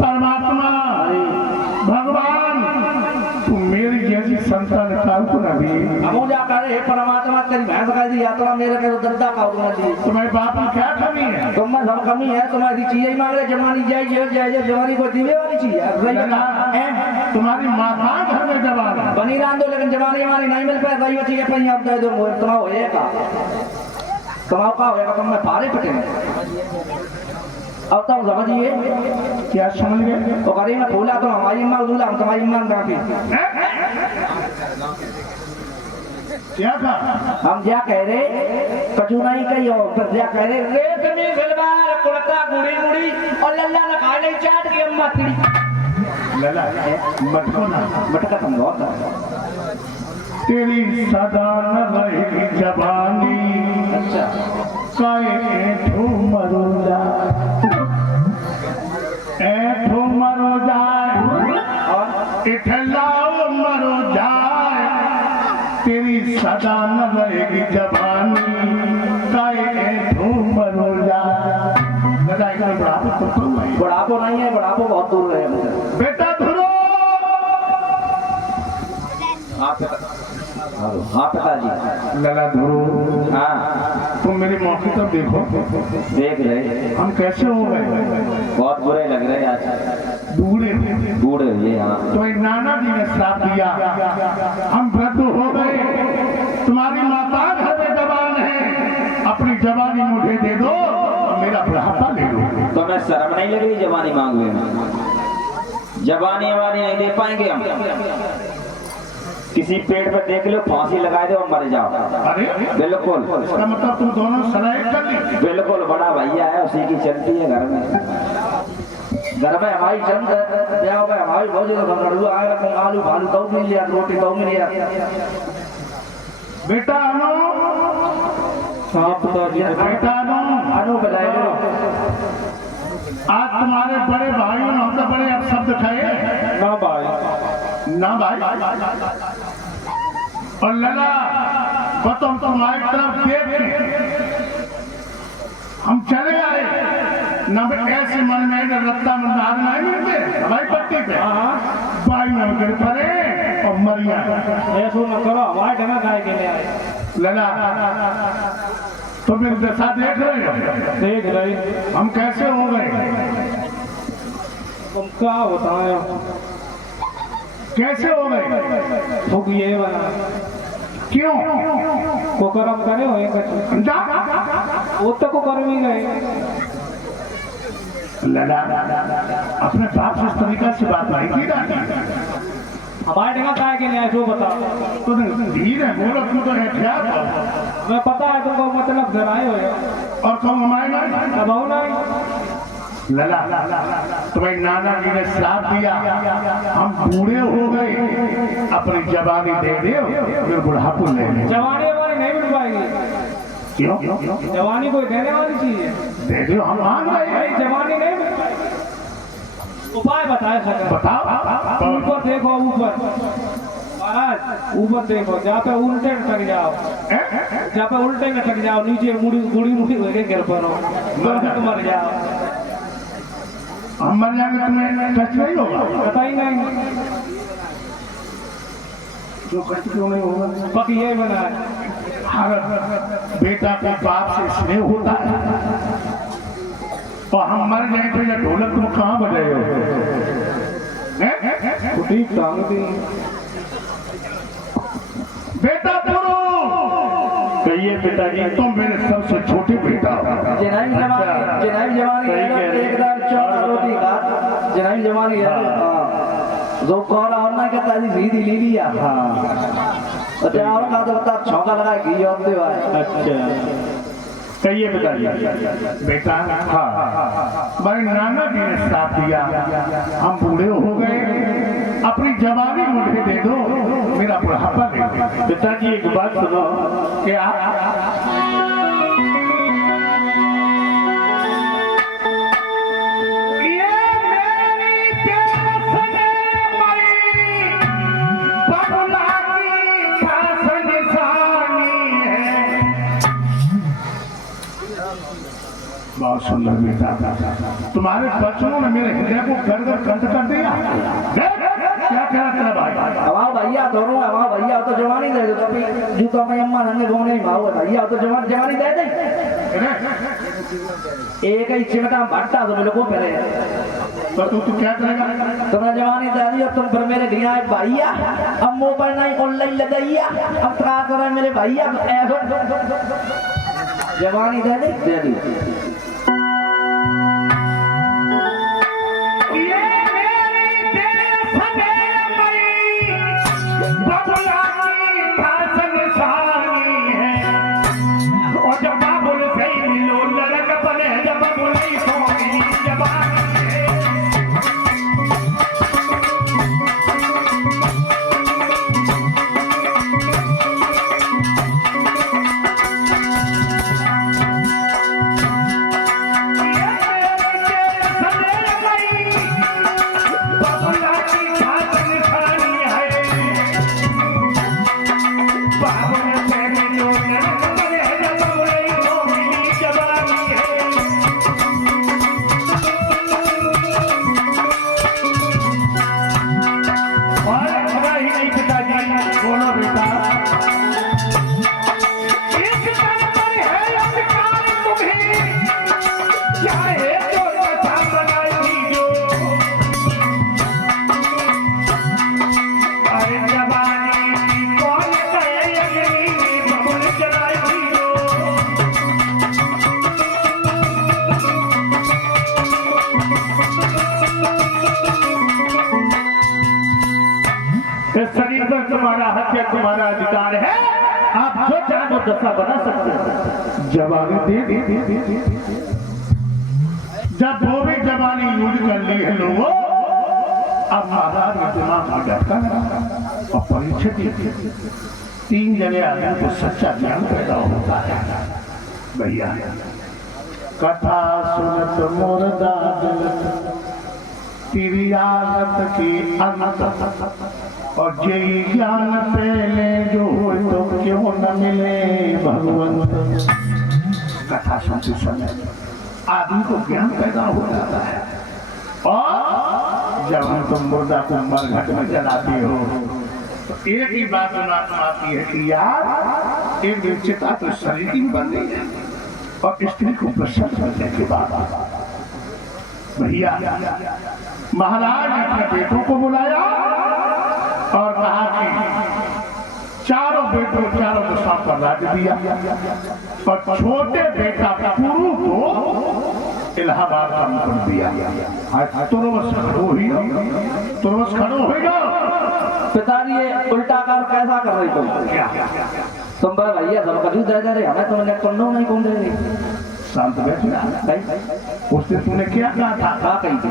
परमात्मा भगवान तुम मेरी जैसी संतान काल ना भी हम जा करे परमात्मा तेरी भैंस का दी यात्रा मेरे के दद्दा का उतना दी तुम्हारे बाप में क्या कमी है तुम में सब कमी है तुम्हारी चीजें ही मांग रहे जवानी जय जवानी को दीवे वाली चीज है तुम्हारी माता घर में जवान है बनी रान दो लेकिन जवानी वानी नहीं मिल पाए रही चीजें पही आप दे दो तुम्हारा होएगा तुम्हारा का होएगा तुम में पारे पटे अब तो समझिए क्या समझ गए तो करी में फूला तो हमारी माँ दूल्हा हम तुम्हारी माँ राखी क्या था हम क्या कह रहे कचू नहीं कही हो फिर क्या कह रहे रेत में सिलवार कुड़ता गुड़ी गुड़ी और लल्ला ने खाए नहीं चाट की अम्मा तिड़ी लला मटको ना मटका समझो तेरी सदा न रहेगी जवानी अच्छा ऐठो मरो जाए इठलाओ मरो जाए तेरी सदा न रहेगी जवानी काहे धूम रोजा लगा एक बुढ़ापा तो नहीं बुढ़ापो नहीं है, बुढ़ापो बहुत दूर रहे मुझे। बेटा धुरो हाँ पिताजी। लला धुरो हाँ तुम मेरी मौके तो देखो, देख रहे हम कैसे हो गए, बहुत बुरे लग रहे आज, बूढ़े बूढ़े हुए। हाँ तो एक नाना जी ने श्राप दिया, हम वृद्ध हो गए, तुम्हारी माता घर में जवान है, अपनी जवानी मुझे दे दो और मेरा बुढ़ापा ले लो। तो मैं शर्म नहीं लग रही जवानी मांगने में? जवानी ववानी नहीं दे पाएंगे हम। किसी पेड़ पे देख लो, फांसी लगा दो और मर जाओ। अरे बिल्कुल, इसका मतलब तुम दोनों सलाह कर ली। बिल्कुल, बड़ा भैया है, उसी की चलती है घर में। घर में हमारी चंद ब्याह में हमारी बहुत ज्यादा लड़ुआ आया, आलू भालू तो मिल लिया, रोटी तो मिल लिया। बेटा अनु, बेटा अनु बताए आज तुम्हारे बड़े भाइयों ने हमसे बड़े अपशब्द खाए ना भाई, ना भाई। और लला तो हम तुम्हारी तरफ देख के हम चले आए न, ऐसे मन में रत्ता में दाग नहीं मिलते हवाई पट्टी पे भाई न गिर पड़े और मरिया। ऐसा न करो, हमारे ढंगा गाय के लिए आए। लला तो मेरी दशा देख रहे हो, देख रहे हम कैसे हो गए, तुम क्या बताए, कैसे हो गए, थूक ये बना क्यों को करम करे हो एक वो तो को कर भी गए। लला अपने बाप से इस तरीका से बात नहीं की जाती। हमारे ढंगा गाय के लिए आए, जो बताओ। तो धीरे बोलो, तुम तो एहतियात हो। मैं पता है तुमको, मतलब जराए हो और तुम हमारे नहीं दबाओ नहीं। लला तुम्हें नाना जी ने श्राप दिया, हम बूढ़े हो गए, अपनी जवानी दे दो फिर बुढ़ापा ले लो। जवानी हमारी नहीं मिल पाएगी। क्यों जवानी कोई देने वाली चीज है, दे दो, हम मान गए। भाई जवानी नहीं मिल पाएगी। उपाय बताए सके, बताओ। ऊपर देखो, ऊपर महाराज ऊपर देखो, जहाँ पे उल्टे न टक जाओ, जहाँ पे उल्टे न टक जाओ, नीचे मुड़ी गुड़ी मुड़ी हो गिर पड़ो, मर जाओ। हम मर जाएंगे, तुम्हें कष्ट नहीं होगा? पता ही नहीं जो कष्ट क्यों नहीं होगा? पक ये बना है, हर बेटा को बाप से स्नेह होता है, और हम मर जाए तो ये ढोलक तुम कहाँ बजाए हो? ठीक टांग दी। बेटा पुरो कहिए पिताजी, तुम मेरे सबसे छोटे बेटा हो। जनाई जवानी एक दाल चौड़ा रोटी खा, जनाई जवानी है जो कोरा होना के ताजी सीधी ले लिया। हाँ अच्छा और का तो बता छौका लगा घी और दे भाई। अच्छा कहिए पिताजी। बेटा हाँ, मेरे नाना जी ने साथ दिया, हम बूढ़े हो गए, अपनी जवानी मुझे दे दो, मेरा बुढ़ापा ले दो। पिताजी एक बात सुनो, क्या बहुत सुंदर बेटा, तुम्हारे बच्चों ने मेरे हृदय को गड़गड़ कंठ कर दिया। क्या कह तेरा भाई? हमारा भैया दोनों, हमारा भैया तो जवानी दे दो, तभी जूता में अम्मा नंगे घूमने भाव भैया तो जवानी दे दे। एक ही चिमटा भट्टा तो मेरे को पहले तो तू क्या करेगा? तुम्हें जवानी दे दी और तुम फिर मेरे घर आए भैया, अब मुंह पर नहीं ऑनलाइन लगाइया, अब क्या करें मेरे भैया? जवानी दे दी। दशा बना सकते हैं। जवानी दे जब वो भी जवानी यूज कर ली है लोगों, अब महाराज के दिमाग में झटका लगा और परीक्षित 3 जगह आदमी को सच्चा ज्ञान पैदा होता है। भैया कथा सुनत मुर्दा तिरियागत की अंत और जय ज्ञान पहले जो हो तो क्यों न मिले भगवंत। कथा सुनते समय आदमी को ज्ञान पैदा हो जाता है। और जब हम तुम मुर्दा को मरघट में जलाते हो तो एक ही बात दिमाग में आती है कि यार एक दिन चिता तो शरीर की बन गई है और स्त्री को प्रसन्न करने के बाद भैया महाराज ने अपने बेटों को बुलाया और कहा कि चारों बेटों चारों दिशाओं पर राज्य दिया और छोटे बेटा पुरु को इलाहाबाद का मुकुट दिया। तुरवस खड़ो होगा। पिताजी ये उल्टा काम कैसा कर रही तुम बड़ा भैया सब कभी दे रहे हमें तुमने कौन नहीं कौन दे रही। शांत बैठना। उस दिन तूने क्या कहा था? कही थी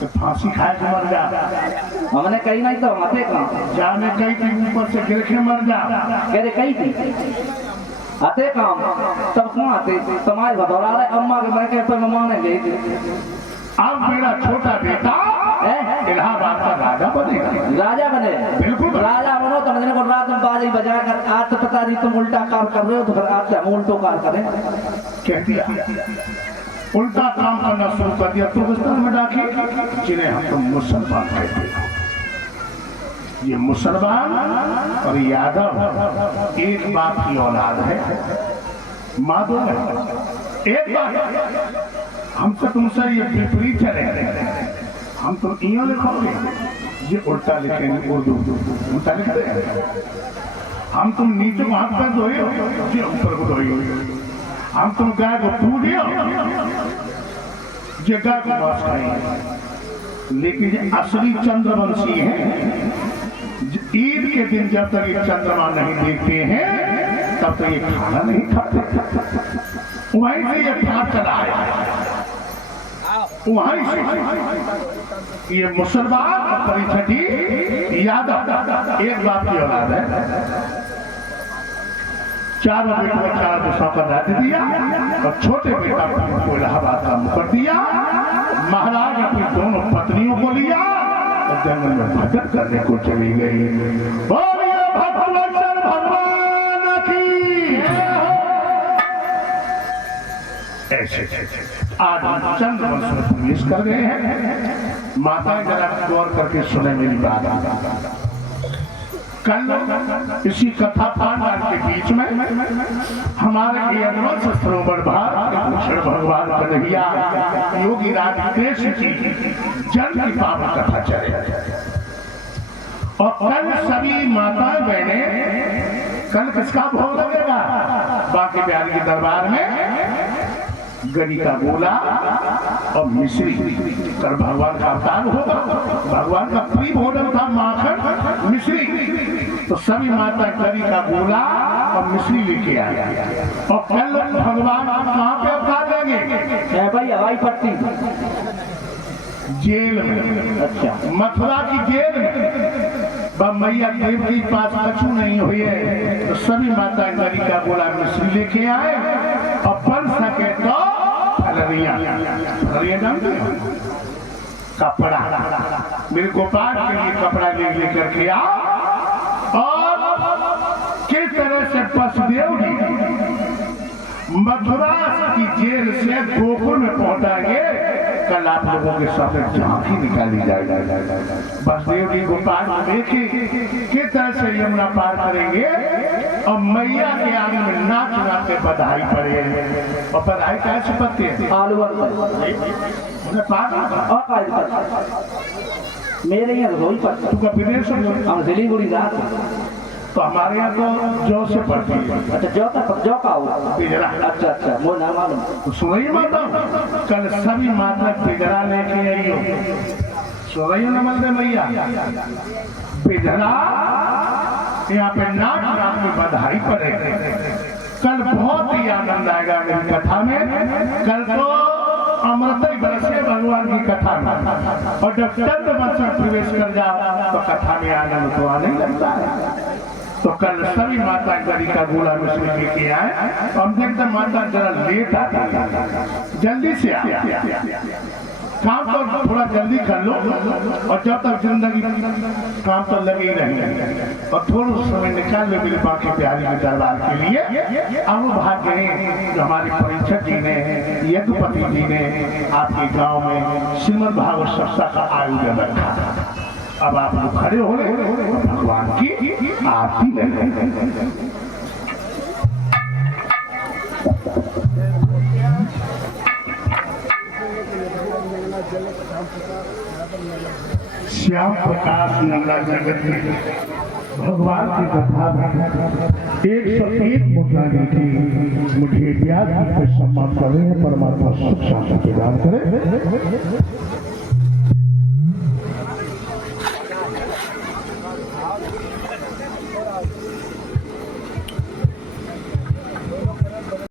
तो फांसी खाए के मर जा। हमने कही नहीं तो माते कहाँ जाने कही थी ऊपर से गिर के मर जा। कह रहे कही थी आते काम तब कौन आते तुम्हारे भदौरा रहे अम्मा के मैं पे माने गई थी। अब मेरा छोटा बेटा इलाहाबाद का राजा बनेगा। राजा बने? बिल्कुल राजा बनो तो मैंने को रात में बाजी बजा कर आज तो पता नहीं तुम उल्टा काम कर रहे हो तो फिर आज हम उल्टो काम करें। कह दिया उल्टा काम करना शुरू कर दिया। तुर्कस्तान में डाके जिन्हें हम तो मुसलमान कहते हैं। ये मुसलमान और यादव एक बाप की औलाद है। माँ दो एक बात हमसे तुमसे ये विपरीत चले। हम तो इं लिखोगे ये उल्टा लिखेंगे उर्दू उल्टा लिखते हैं। हम तुम नीचे को हाथ पैर धोए ये ऊपर को धोए। हम तुम गाय को पूजियो ये गाय को मांस खाएंगे। लेकिन ये असली चंद्रवंशी हैं। ईद के दिन जब तक ये चंद्रमा नहीं देखते हैं तब तक ये खाना नहीं खाते। वहीं से ये फाट चला है। वहीं से ये मुसलमान और परिछठी यादव एक बाप की औलाद है। चारों बेटों को 4 दिशाओं पर राज्य दिया और छोटे बेटा को इलाहाबाद का मुकुट दिया। महाराज अपनी दोनों पत्नियों को लिया और जंगल में भजन करने को चली गई। बोलिए भगवंतर भगवान की। ऐसे आज हम चंद्रवंश में प्रवेश कर गए हैं। माता जरा गौर करके सुने मेरी बात। कल इसी कथा पांडाल के बीच में हमारे यदवंश सरोवर भूषण भगवान कन्हैया योगी राज कृष्ण की जन्म की पावन कथा चले और कल सभी माताएं बहने कल किसका भोग लगेगा? बाकी बिहारी के दरबार में गरी का गोला और मिश्री कर भगवान का अवतार होगा। भगवान का प्रिय भोजन था माखन मिश्री। तो सभी माता गरी का गोला और मिश्री लेके आया और कल भगवान कहाँ पे अवतार लेंगे? भाई हवाई पट्टी जेल में। अच्छा मथुरा की जेल में मैया देव के पास कछु नहीं हुई है तो सभी माता गरी का गोला मिश्री लेके आए और बन सके तो कपड़ा मेरे गोपाल के लिए कपड़ा लेकर के आओ और किस तरह से वसुदेव मथुरा की जेल से गोकुल में पहुंचाएंगे। कल आप लोगों के सामने झांकी निकाली जाएगी। वसुदेव जी गोपाल को देखिए किस तरह से यमुना पार करेंगे और मैया के आगे में नाच नाचते बधाई पड़े और बधाई कैसे पड़ती है? आलू मेरे यहाँ रोई पड़ता। तू का विदेश हम सिलीगुड़ी जाते तो हमारे यहाँ तो जौ से पड़ती है। अच्छा जौ का हुआ पिजरा। अच्छा अच्छा वो ना मालूम। तो सुनिए माता कल सभी माता पिजरा लेके आई हो। सुनिए न मल दे मैया पिजरा यहाँ पे नाच नाच में बधाई पड़े। कल बहुत ही आनंद आएगा मेरी कथा में। कल तो अमृत ही बरसे भगवान की कथा में, और जब चंद्र वंश में प्रवेश कर जाओ तो कथा में आनंद तो आने लगता है। तो कल सभी माता गरी का गोला मिश्री लेके आए। हम देखते माता जरा लेट आती, जल्दी से काम तो थोड़ा जल्दी कर लो, और जब तक जिंदगी काम तो लगे ही रहेंगे, और थोड़ा समय निकाल लो मेरे बाकी प्यारी के दरबार के लिए। अब वो भाग गए जो हमारे परीक्षक जी ने, यज्ञपति जी ने आपके गांव में श्रीमद् भागवत सप्ताह का आयोजन रखा। अब आप लोग खड़े हो रहे, भगवान की आरती ले रहे। श्याम प्रकाश नंदा जगत में भगवान की कथा में 101 मुद्रा की मुझे व्यास पर सम्मान कर रहे हैं। परमात्मा सुख शांति प्रदान करे।